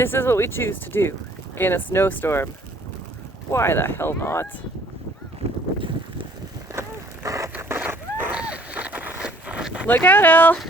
This is what we choose to do in a snowstorm. Why the hell not? Look out, Elle!